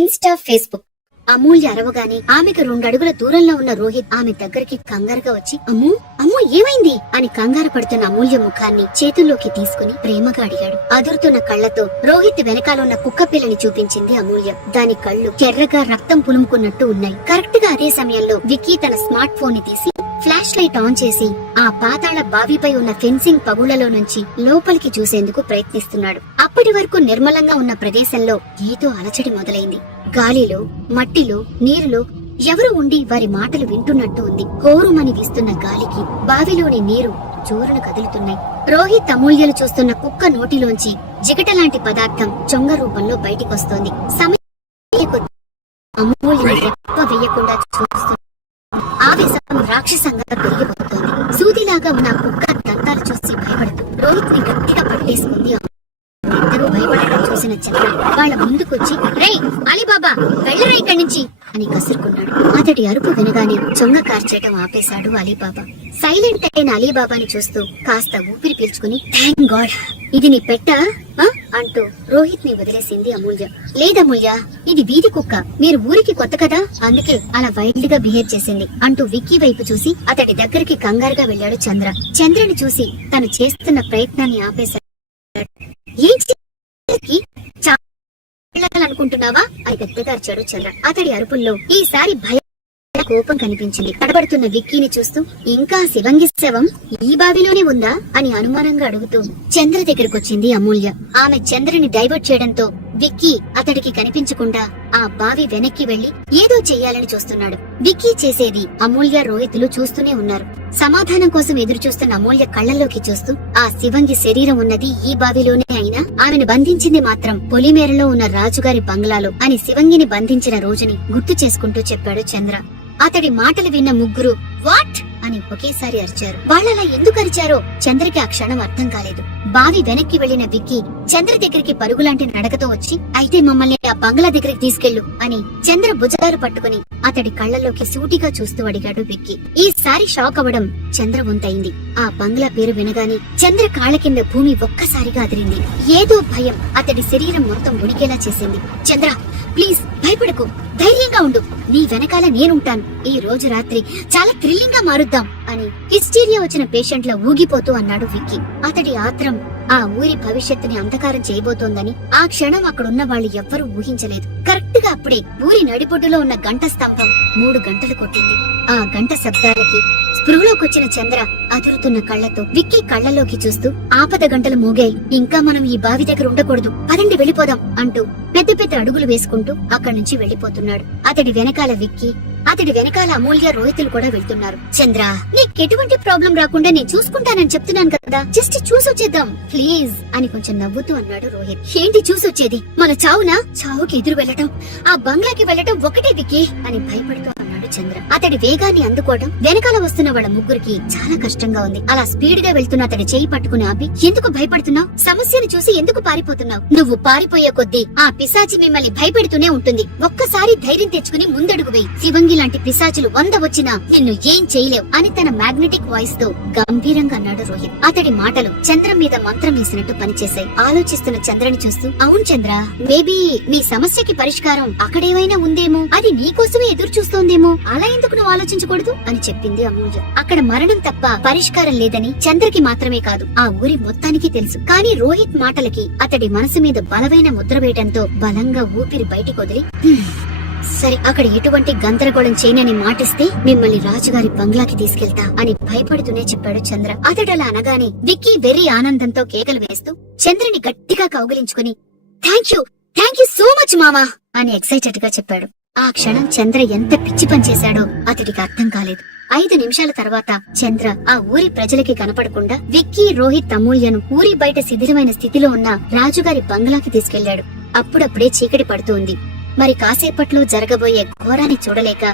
Insta, Facebook. అమూల్య అరవగానే ఆమెకు 2 అడుగుల దూరంలో ఉన్న రోహిత్ ఆమె దగ్గరికి కంగారుగా వచ్చి అమ్ము అమ్ము ఏమైంది అని కంగారు పడుతున్న అమూల్య ముఖాన్ని చేతుల్లోకి తీసుకుని ప్రేమగా అడిగాడు. అదురుతున్న కళ్లతో రోహిత్ వెనకాల ఉన్న కుక్క పిల్లని చూపించింది అమూల్య. దాని కళ్ళు ఎర్రగా రక్తం పులుముకున్నట్టు ఉన్నాయి. కరెక్ట్ గా అదే సమయంలో విక్కీ తన స్మార్ట్ ఫోన్ ని తీసి ఫ్లాష్ లైట్ ఆన్ చేసి ఆ పాతాళ బావిపై ఉన్న ఫెన్సింగ్ పగుళ్లలో నుంచి లోపలికి చూసేందుకు ప్రయత్నిస్తున్నాడు. అప్పటి వరకు నిర్మలంగా ఉన్న ప్రదేశంలో ఏదో అలచడి మొదలైంది. గాలిలో, మట్టిలో, నీరులో ఎవరు ఉండి వారి మాటలు వింటున్నట్టు ఉంది. హోరుమని వీస్తున్న గాలికి బావిలోని నీరు జోరును కదులుతున్నాయి. రోహిత్ అమూల్యలు చూస్తున్న కుక్క నోటిలోంచి జిగటలాంటి పదార్థం చొంగ రూపంలో బయటికొస్తోంది. అమూల్య రెప్ప వేయకుండా చూస్తూ ఆవేశం రాక్షసంగా పెరిగిపోతోంది. సూదిలాగా ఉన్న కుక్క దంతాలు చూసి భయపడుతూ రోహిత్ ని గట్టిగా పట్టేసుకుంది. ఇద్దరూ భయపడటం చూసిన చంద్ర వాళ్ళ ముందుకొచ్చి రే అలీబాబా వెళ్ళరా ఇక్కడి నుంచి అని కసురుకున్నాడు. అతడి అరుపు వినగానే చొంగ కార్చేయటం ఆపేశాడు అలీబాబా. సైలెంట్ అయిన అలీబాబాని చూస్తూ కాస్త ఊపిరి పీల్చుకుని థ్యాంక్ గాడ్ ఇది నీ పెట్టా అంటూ రోహిత్ ని వదిలేసింది అమూల్య. లేదమూల్య, ఇది వీధి కుక్క, మీరు ఊరికి కొత్త కదా అందుకే అలా వైల్డ్ గా బిహేవ్ చేసింది అంటూ విక్కీ వైపు చూసి అతడి దగ్గరికి కంగారుగా వెళ్ళాడు చంద్ర. చంద్రని చూసి తను చేస్తున్న ప్రయత్నాన్ని ఆపేశాడు. ఏం అనుకుంటున్నావా అని పెద్దగా అరిచాడు చంద్ర. అతడి అరుపుల్లో ఈసారి భయం, కోపం కనిపించింది. తడబడుతున్న విక్కీని చూస్తూ ఇంకా శివంగి శవం ఈ బావిలోనే ఉందా అని అనుమానంగా అడుగుతూ చంద్ర దగ్గరకొచ్చింది అమూల్య. ఆమె చంద్రని డైవర్ట్ చేయడంతో విక్కీ అతడికి కనిపించకుండా ఆ బావి వెనక్కి వెళ్లి ఏదో చెయ్యాలని చూస్తున్నాడు. విక్కీ చేసేది అమూల్య, రోహితులు చూస్తూనే ఉన్నారు. సమాధానం కోసం ఎదురు చూస్తున్న అమూల్య కళ్లలోకి చూస్తూ ఆ శివంగి శరీరం ఉన్నది ఈ బావిలోనే అయినా ఆమెను బంధించింది మాత్రం పొలిమేరలో ఉన్న రాజుగారి బంగ్లాలో అని శివంగిని బంధించిన రోజుని గుర్తు చేసుకుంటూ చెప్పాడు చంద్ర. అతడి మాటలు విన్న ముగ్గురు వాట్ అని ఒకేసారి అరిచారు. వాళ్ళలా ఎందుకు అరిచారో చంద్రకి ఆ క్షణం అర్థం కాలేదు. బావి వెనక్కి వెళ్లిన విక్కీ చంద్ర దగ్గరికి పరుగులాంటి నడకతో వచ్చి అయితే మమ్మల్ని ఆ బంగ్లా దగ్గరికి తీసుకెళ్ళు అని చంద్ర భుజాలు పట్టుకుని అతడి కళ్లలోకి సూటిగా చూస్తూ అడిగాడు విక్కీ. ఈసారి షాక్ అవ్వడం చంద్ర వంతైంది. ఆ బంగ్లా పేరు వినగానే చంద్ర కాళ్ల కింద భూమి ఒక్కసారిగా అదిరింది. ఏదో భయం అతడి శరీరం మొత్తం ఉనికేలా చేసింది. చంద్ర ప్లీజ్ భయపడకు, ధైర్యంగా ఉండు, నీ వెనకాల నేనుంటాను, ఈ రోజు రాత్రి చాలా థ్రిల్లింగ్ గా మారుద్దాం అని హిస్టీరియా వచ్చిన పేషెంట్ లా ఊగిపోతూ అన్నాడు విక్కీ. అతడి ఆత్రం ఆ ఊరి భవిష్యత్తుని అంధకారం చేయబోతోందని ఆ క్షణం అక్కడున్న వాళ్ళు ఎవ్వరూ ఊహించలేదు. కరెక్ట్ గా అప్పుడే ఊరి నడిబొడ్డులో ఉన్న గంట స్తంభం 3 గంటలు కొట్టింది. ఆ గంట శబ్దాలకి స్పృహలోకొచ్చిన చంద్ర అదురుతున్న కళ్లతో విక్కీ కళ్లలోకి చూస్తూ ఆపద గంటలు మోగాయి, ఇంకా మనం ఈ బావి దగ్గర ఉండకూడదు, పదండి వెళ్ళిపోదాం అంటూ పెద్ద పెద్ద అడుగులు వేసుకుంటూ అక్కడి నుంచి వెళ్లిపోతున్నాడు. అతడి వెనకాల విక్కీ, అతడి వెనకాల అమూల్య, రోహితులు కూడా వెళ్తున్నారు. చంద్ర నీకెటువంటి ప్రాబ్లం రాకుండా నేను చూసుకుంటానని చెప్తున్నాను కదా, జస్ట్ చూసొచ్చేద్దాం ప్లీజ్ అని కొంచెం నవ్వుతూ అన్నాడు రోహిత్. ఏంటి చూసొచ్చేది, మన చావునా? చావుకి ఎదురు వెళ్లటం, ఆ బంగ్లాకి వెళ్లటం ఒకటే విక్కీ అని భయపడుతూ అన్నాడు చంద్ర. అతడి వేగాన్ని అందుకోవడం వెనకాల వస్తున్న వాళ్ళ ముగ్గురికి చాలా కష్టంగా ఉంది. అలా స్పీడ్ గా వెళ్తున్న అతడి చేయి పట్టుకుని ఆపి ఎందుకు భయపడుతున్నావు, సమస్యను చూసి ఎందుకు పారిపోతున్నావు, నువ్వు పారిపోయే కొద్దీ ఆ పిశాచి మిమ్మల్ని భయపెడుతూనే ఉంటుంది, ఒక్కసారి ధైర్యం తెచ్చుకుని ముందడుగు వేయి, శివంగి లాంటి పిశాచులు 100 వచ్చినా నిన్ను ఏం చేయలేవు అని తన మ్యాగ్నెటిక్ వాయిస్ తో గంభీరంగా అన్నాడు రోహిత్. అతడి మాటలు చంద్ర మీద మంత్రం వేసినట్టు పనిచేశాయి. ఆలోచిస్తున్న చంద్రని చూస్తూ అవును చంద్ర, మేబీ నీ సమస్యకి పరిష్కారం అక్కడేమైనా ఉందేమో, అది నీకోసమే ఎదురు చూస్తోందేమో, అలా ఎందుకు నువ్వు ఆలోచించకూడదు అని చెప్పింది అమూల్య. అక్కడ మరణం తప్ప పరిష్కారం లేదని చంద్రకి మాత్రమే కాదు ఆ ఊరి మొత్తానికి తెలుసు. కానీ రోహిత్ మాటలకి అతడి మనసు మీద బలమైన ముద్ర వేయడంతో బలంగా ఊపిరి బయటికి వదిలి సరే అక్కడ ఎటువంటి గందరగోళం చేయనని మాటిస్తే మిమ్మల్ని రాజుగారి బంగ్లాకి తీసుకెళ్తా అని భయపడుతూనే చెప్పాడు చంద్ర. అతడలా అనగానే విక్కీ వెర్రి ఆనందంతో కేకలు వేస్తూ చంద్రని గట్టిగా కౌగిలించుకుని థ్యాంక్ యూ సో మచ్ మామా అని ఎక్సైటెడ్ గా చెప్పాడు. ఆ క్షణం చంద్ర ఎంత పిచ్చి పని చేశాడో అతడికి అర్థం కాలేదు. 5 నిమిషాల తర్వాత చంద్ర ఆ ఊరి ప్రజలకి కనపడకుండా విక్కీ, రోహిత్, అమూల్యను ఊరి బయట శిథిలమైన స్థితిలో ఉన్న రాజుగారి బంగ్లాకి తీసుకెళ్లాడు. అప్పుడప్పుడే చీకటి పడుతోంది. మరి కాసేపట్లో జరగబోయే ఘోరాన్ని చూడలేక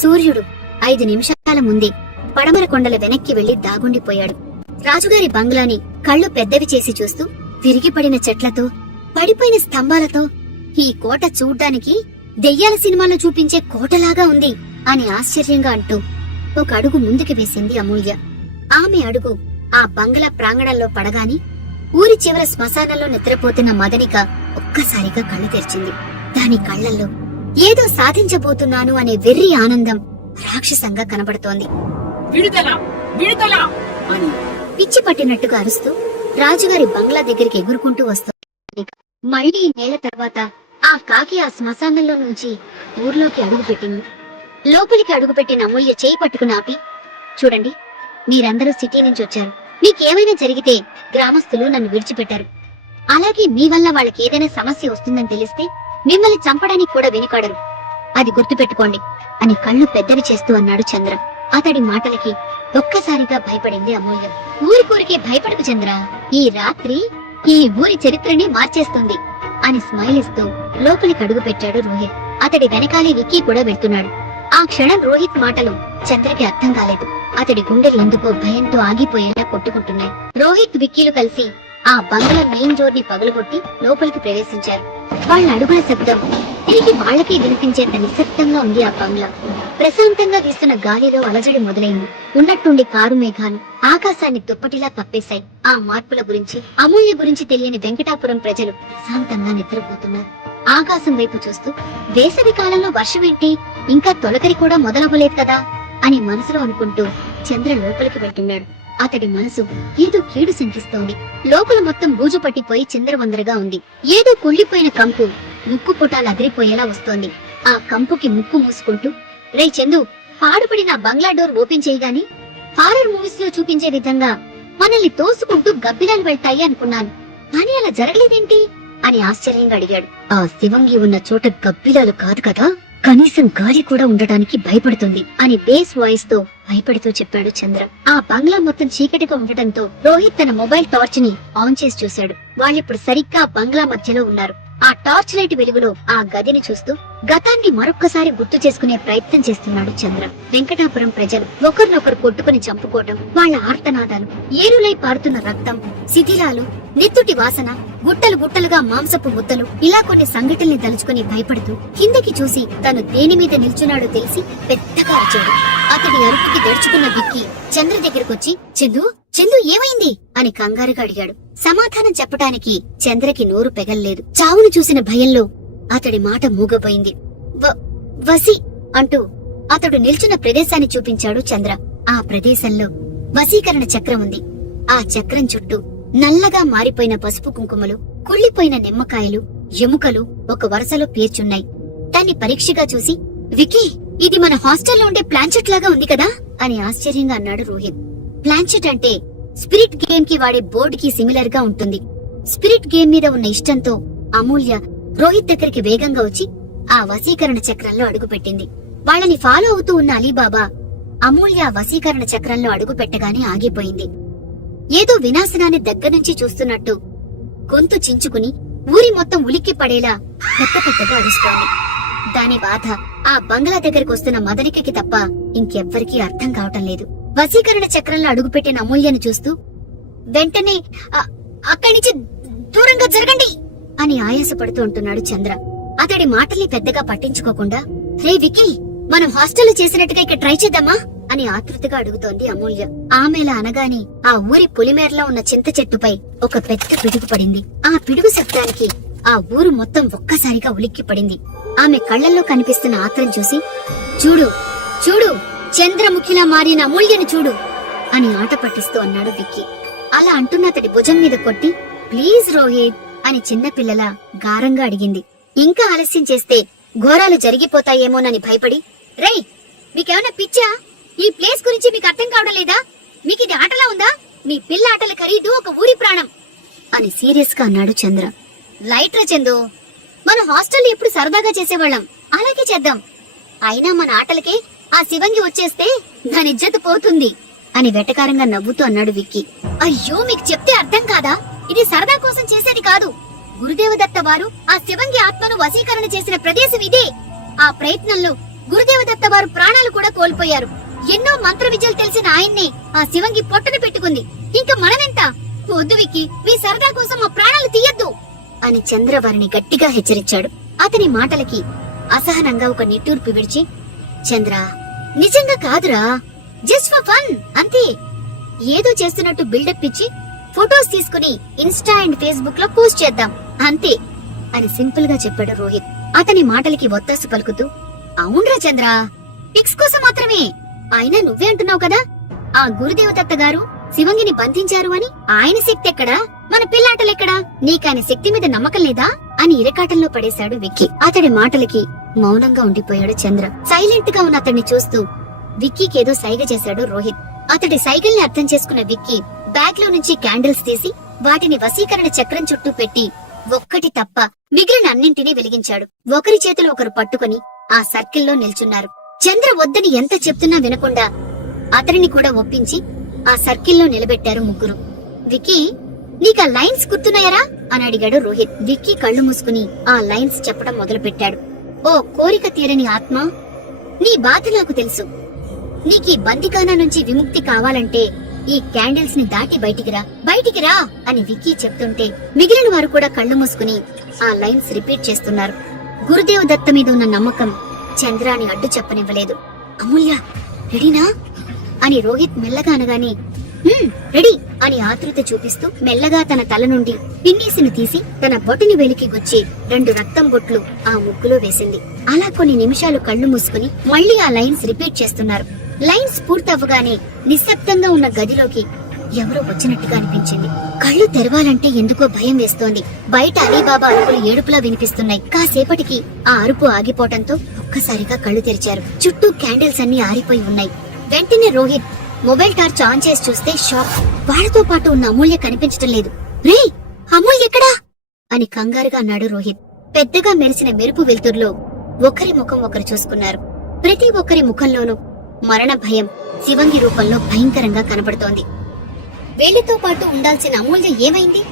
సూర్యుడు 5 నిమిషాల ముందే పడమర కొండల వెనక్కి వెళ్లి దాగుండిపోయాడు. రాజుగారి బంగ్లాని కళ్ళు పెద్దవి చేసి చూస్తూ విరిగి పడిన చెట్లతో, పడిపోయిన స్తంభాలతో ఈ కోట చూడ్డానికి దెయ్యాల సినిమాలో చూపించే కోటలాగా ఉంది అని ఆశ్చర్యంగా అంటూ ఒక అడుగు ముందుకు వేసింది అమూల్య. ఆమె అడుగు ఆ బంగ్లా ప్రాంగణంలో పడగాని ఊరి చివర శ్మశానంలో నిద్రపోతున్న మదనిక ఒక్కసారిగా కళ్ళు తెరిచింది. దాని కళ్లల్లో ఏదో సాధించబోతున్నాను అనే వెర్రి ఆనందం రాక్షసంగా కనబడుతోంది. విడుదల విడుదల అని పిచ్చి పట్టినట్టుగా అరుస్తూ రాజుగారి బంగ్లా దగ్గరికి ఎగురుకుంటూ వస్తుంది. మళ్లీ నేల తర్వాత ఆ కాకి ఆ శ్మశానంలో నుంచి ఊర్లోకి అడుగుపెట్టింది. లోపలికి అడుగుపెట్టిన అమూల్య చేయి పట్టుకుని ఆపి, చూడండి, మీరందరూ సిటీ నుంచి వచ్చారు. మీకేమైనా జరిగితే గ్రామస్తులు నన్ను విడిచిపెట్టారు. అలాగే మీ వల్ల వాళ్ళకి ఏదైనా సమస్య వస్తుందని తెలిస్తే మిమ్మల్ని చంపడానికి కూడా వెనుకాడరు. అది గుర్తుపెట్టుకోండి అని కళ్ళు పెద్దవి చేస్తూ అన్నాడు చంద్ర. అతడి మాటలకి ఒక్కసారిగా భయపడింది అమూల్య. ఊరికూరికే భయపడకు చంద్ర, ఈ రాత్రి ఈ ఊరి చరిత్రని మార్చేస్తుంది అని స్మైల్ ఇస్తూ లోపలికి అడుగు పెట్టాడు రోహిత్. అతడి వెనకాలే విక్కీ కూడా వెళ్తున్నాడు. ఆ క్షణం రోహిత్ మాటలు చంద్రకి అర్థం కాలేదు. అతడి గుండెలు ఎందుకో భయంతో ఆగిపోయేలా కొట్టుకుంటున్నాయి. రోహిత్ విక్కీలు కలిసి ఆ బంగ్లా మెయిన్ డోర్ ని పగలగొట్టి లోపలికి ప్రవేశించారు. వాళ్ళ అడుగుల శబ్దం తిరిగి వాళ్ళకి వినిపించేంత నిశ్శబ్దంగా ఉంది ఆ బంగ్లా. ప్రశాంతంగా వీస్తున్న గాలిలో అలజడి మొదలైంది. ఉన్నట్టుండి కారు మేఘాలు ఆకాశాన్ని దుప్పటిలా కప్పేశాయి. ఆ మార్పుల గురించి, అమూల్య గురించి తెలియని వెంకటాపురం ప్రజలు ప్రశాంతంగా నిద్రపోతున్నారు. ఆకాశం వైపు చూస్తూ, వేసవి కాలంలో వర్షం ఏంటి, ఇంకా తొలకరి కూడా మొదలవ్వలేదు కదా అని మనసులో అనుకుంటూ చంద్ర లోపలికి వెళ్తున్నాడు. అతడి మనసు ఏదో కీడు శంకిస్తోంది. లోపల మొత్తం బూజు పట్టిపోయి చిందరవందరగా ఉంది. ఏదో కుళ్ళిపోయిన కంపు ముక్కు పుటాలు అదిరిపోయేలా వస్తోంది. ఆ కంపుకి ముక్కు మూసుకుంటూ, రే చందు, పాడుపడిన బంగ్లా డోర్ ఓపెన్ చేయగాని హారర్ మూవీస్ లో చూపించే విధంగా మనల్ని తోసుకుంటూ గబ్బిలాలు వెళ్తాయి అనుకున్నాను, కానీ అలా జరగలేదేంటి అని ఆశ్చర్యంగా అడిగాడు. ఆ శివంగి ఉన్న చోట గబ్బిలాలు కాదు కదా, కనీసం గాలి కూడా ఉండటానికి భయపడుతుంది అని బేస్ వాయిస్ తో భయపడుతూ చెప్పాడు చంద్ర. ఆ బంగ్లా మొత్తం చీకటిగా ఉండటంతో రోహిత్ తన మొబైల్ టార్చ్ ని ఆన్ చేసి చూశాడు. వాళ్ళిప్పుడు సరిగ్గా బంగ్లా మధ్యలో ఉన్నారు. ఆ టార్చ్ లైట్ వెలుగులో ఆ గదిని చూస్తూ గతాన్ని మరొక్కసారి గుర్తు చేసుకునే ప్రయత్నం చేస్తున్నాడు చంద్ర. వెంకటాపురం ప్రజలు ఒకరినొకరు కొట్టుకుని చంపుకోవటం, వాళ్ళ ఆర్తనాదాలు, ఏరులై పారుతున్న రక్తం, శిథిలాలు, నెత్తుటి వాసన, గుట్టలు గుట్టలుగా మాంసపు ముద్దలు, ఇలా కొన్ని సంఘటనల్ని తలుచుకుని భయపడుతూ కిందకి చూసి తను దేని మీద నిల్చున్నాడో తెలిసి పెద్దగా అరిచాడు. అతడి అరుపుకి దడుచుకున్న విక్కీ చంద్ర దగ్గరకొచ్చి, చందు చందు ఏమైంది అని కంగారుగా అడిగాడు. సమాధానం చెప్పటానికి చంద్రకి నోరు పెగల్లేదు. చావును చూసిన భయంలో అతడి మాట మూగపోయింది. వసి అంటూ అతడు నిల్చున్న ప్రదేశాన్ని చూపించాడు చంద్ర. ఆ ప్రదేశంలో వశీకరణ చక్రం ఉంది. ఆ చక్రం చుట్టూ నల్లగా మారిపోయిన పసుపు కుంకుమలు, కుళ్ళిపోయిన నిమ్మకాయలు, ఎముకలు ఒక వరుసలో పేర్చున్నాయి. దాన్ని పరీక్షగా చూసి, వికీ, ఇది మన హాస్టల్లో ఉండే ప్లాంచెట్ లాగా ఉంది కదా అని ఆశ్చర్యంగా అన్నాడు రోహిత్. ప్లాంచెట్ అంటే స్పిరిట్ గేమ్ కి వాడే బోర్డ్ కి సిమిలర్ గా ఉంటుంది. స్పిరిట్ గేమ్ మీద ఉన్న ఇష్టంతో అమూల్య రోహిత్ దగ్గరికి వేగంగా వచ్చి ఆ వశీకరణ చక్రంలో అడుగుపెట్టింది. వాళ్ళని ఫాలో అవుతూ ఉన్న అలీబాబా అమూల్య వశీకరణ చక్రంలో అడుగు పెట్టగానే ఆగిపోయింది. ఏదో వినాశనాన్ని దగ్గర్నుంచి చూస్తున్నట్టు గొంతు చించుకుని ఊరి మొత్తం ఉలిక్కి పడేలా పెద్ద పెద్దగా అరుస్తోంది. దాని బాధ ఆ బంగ్లా దగ్గరికి వస్తున్న మదనికకి తప్ప ఇంకెవ్వరికీ అర్థం కావటం లేదు. వశీకరణ చక్రంలో అడుగుపెట్టిన అమూల్యను చూస్తూ వెంటనే అక్కడి నుంచి దూరంగా జరగండి అని ఆయాసపడుతూ ఉంటున్నాడు చంద్ర. అతడి మాటల్ని పెద్దగా పట్టించుకోకుండా, రే విక్కీ, మనం హాస్టల్లో చేసినట్టుగా ఇక్కడ ట్రై చేద్దామా అని ఆతృతగా అడుగుతోంది అమూల్య. ఆమెలా అనగానే ఆ ఊరి పొలిమేరలో ఉన్న చింత చెట్టుపై ఒక పెద్ద పిడుగు పడింది. ఆ పిడుగు శబ్దానికి ఆ ఊరు మొత్తం ఒక్కసారిగా ఉలిక్కి పడింది. ఆమె కళ్లల్లో కనిపిస్తున్న ఆత్రం చూసి, చూడు చూడు, చంద్రముఖిలా మారిన అమూల్యను చూడు అని ఆట పట్టిస్తూ అన్నాడు విక్కీ. అలా అంటున్న అతడి భుజం మీద కొట్టి, ప్లీజ్ రోహిత్ అని చిన్నపిల్లలా గారంగా అడిగింది. ఇంకా ఆలస్యం చేస్తే ఘోరాలు జరిగిపోతాయేమోనని భయపడి, రేయ్, మీకేమన్నా పిచ్చా? ఈ ప్లేస్ గురించి మీకు అర్థం కావడం లేదా? మీకు ఇది ఆటలా ఉందా? మీ పిల్ల ఆటల ఖరీదు ఒక ఊరి ప్రాణం అని సీరియస్ గా అన్నాడు చంద్ర. లైట్రా చందు, మన హాస్టల్ ఎప్పుడు సరదాగా చేసేవాళ్ళం, అలాగే చేద్దాం. అయినా మన ఆటలకే ఆ శివంగి వచ్చేస్తే దాని ఇజ్జత్ పోతుంది అని వెటకారంగా నవ్వుతూ అన్నాడు విక్కీ. అయ్యో, మీకు చెప్తే అర్థం కాదా? ఇది సరదా కోసం చేసేది కాదు. గురుదేవదత్త వారు ఆ శివంగి ఆత్మను వశీకరణ చేసిన ప్రదేశం ఇదే. ఆ ప్రయత్నంలో గురుదేవదత్త వారు ప్రాణాలు కూడా కోల్పోయారు. ఎన్నో మంత్ర విద్యలు తెలిసిన ఆయన్నే ఆ శివంగి పొట్టను పెట్టుకుంది. ఇంకా మనమెంత? వద్దు విక్కీ, మీ సరదా కోసం ఆ ప్రాణాలు తీయద్దు అని చంద్ర వారిని గట్టిగా హెచ్చరించాడు. అతని మాటలకి అసహనంగా ఒక నిట్టూర్పు విడిచి, చంద్ర, నిజంగా కాదురా, జస్ట్ ఫర్ ఫన్ అంతే. ఏదో చేస్తున్నట్టు బిల్డప్ ఇచ్చి ఫొటోస్ తీసుకుని ఇన్స్టా అండ్ ఫేస్బుక్ లో పోస్ట్ చేద్దాం అంతే అని సింపుల్ గా చెప్పాడు రోహిత్. అతని మాటలకి ఒత్తాసు పలుకుతూ, అవునరా చంద్ర, పిక్స్ కోసం మాత్రమే. అయినా నువ్వే అంటున్నావు కదా, ఆ గురుదేవదత్త గారు శివంగిని బంధించారు అని. ఆయన శక్తి ఎక్కడా, మన పిల్లాటలెక్కడా? నీకాయన శక్తి మీద నమ్మకం లేదా అని ఇరకాటంలో పడేశాడు విక్కీ. అతడి మాటలకి మౌనంగా ఉండిపోయాడు చంద్ర. సైలెంట్ గా ఉన్న అతన్ని చూస్తూ విక్కీకేదో సైగ చేశాడు రోహిత్. అతడి సైకిల్ని అర్థం చేసుకున్న విక్కీ బ్యాగ్ లో నుంచి క్యాండిల్స్ తీసి వాటిని వశీకరణ చక్రం చుట్టూ పెట్టి ఒక్కటి తప్ప మిగిలిన అన్నింటినీ వెలిగించాడు. ఒకరి చేతులు ఒకరు పట్టుకుని ఆ సర్కిల్లో నిల్చున్నారు. చంద్ర వద్దని ఎంత చెప్తున్నా వినకుండా అతడిని కూడా ఒప్పించి ఆ సర్కిల్లో నిలబెట్టారు ముగ్గురు. విక్కీ, నీకా లైన్స్ గుర్తున్నాయరా అని అడిగాడు రోహిత్. విక్కీ కళ్ళు మూసుకుని ఆ లైన్స్ చెప్పడం మొదలు పెట్టాడు. ఓ కోరిక తీరని ఆత్మ, నీ బాధ నాకు తెలుసు. నీకీ బందికానా నుంచి విముక్తి కావాలంటే ఈ క్యాండిల్స్ ని దాటి బయటికి రా అని విక్కీ చెప్తుంటే మిగిలిన వారు కూడా కళ్ళు మూసుకుని ఆ లైన్స్ రిపీట్ చేస్తున్నారు. గురుదేవ దత్త మీద ఉన్న నమ్మకం చంద్రాని అడ్డు చెప్పనివ్వలేదు. అమూల్య, రెడీనా అని రోహిత్ మెల్లగా అనగానే రెడీ అని ఆతృత చూపిస్తూ మెల్లగా తన తల నుండి పిన్నీసిని తీసి తన బొటిని వెలికి గుచ్చి 2 రక్తం బొట్లు ఆ ముగ్గులో వేసింది. అలా కొన్ని నిమిషాలు కళ్ళు మూసుకుని మళ్లీ ఆ లైన్స్ రిపీట్ చేస్తున్నారు. లైన్స్ పూర్తవ్వగానే నిశ్శబ్దంగా ఉన్న గదిలోకి ఎవరో వచ్చినట్టుగా అనిపించింది. కళ్ళు తెరవాలంటే ఎందుకో భయం వేస్తోంది. బయట అలీబాబా అరుపులు ఏడుపులా వినిపిస్తున్నాయి. కాసేపటికి ఆ అరుపు ఆగిపోవటంతో ఒక్కసారిగా కళ్ళు తెరిచారు. చుట్టూ క్యాండిల్స్ అన్ని ఆరిపోయి ఉన్నాయి. వెంటనే రోహిత్ మొబైల్ టార్చ్ ఆన్ చేసి చూస్తే షాక్. వాళ్లతో పాటు ఉన్న అమూల్య కనిపించటం లేదు. రే, అమూల్య ఎక్కడా అని కంగారుగా అన్నాడు రోహిత్. పెద్దగా మెరిసిన మెరుపు వెలుతురులో ఒకరి ముఖం ఒకరు చూసుకున్నారు. ప్రతి ఒక్కరి ముఖంలోనూ మరణ భయం శివంగి రూపంలో భయంకరంగా కనబడుతోంది. వీళ్లతో పాటు ఉండాల్సిన అమూల్య ఏమైంది?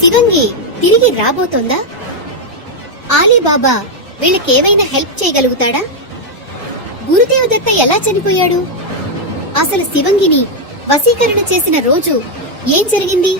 శివంగి తిరిగి రాబోతోందా? ఆలీబాబా వీళ్ళకేవైనా హెల్ప్ చేయగలుగుతాడా? గురుదేవదత్త ఎలా చనిపోయాడు? అసలు శివంగిని వశీకరణ చేసిన రోజు ఏం జరిగింది?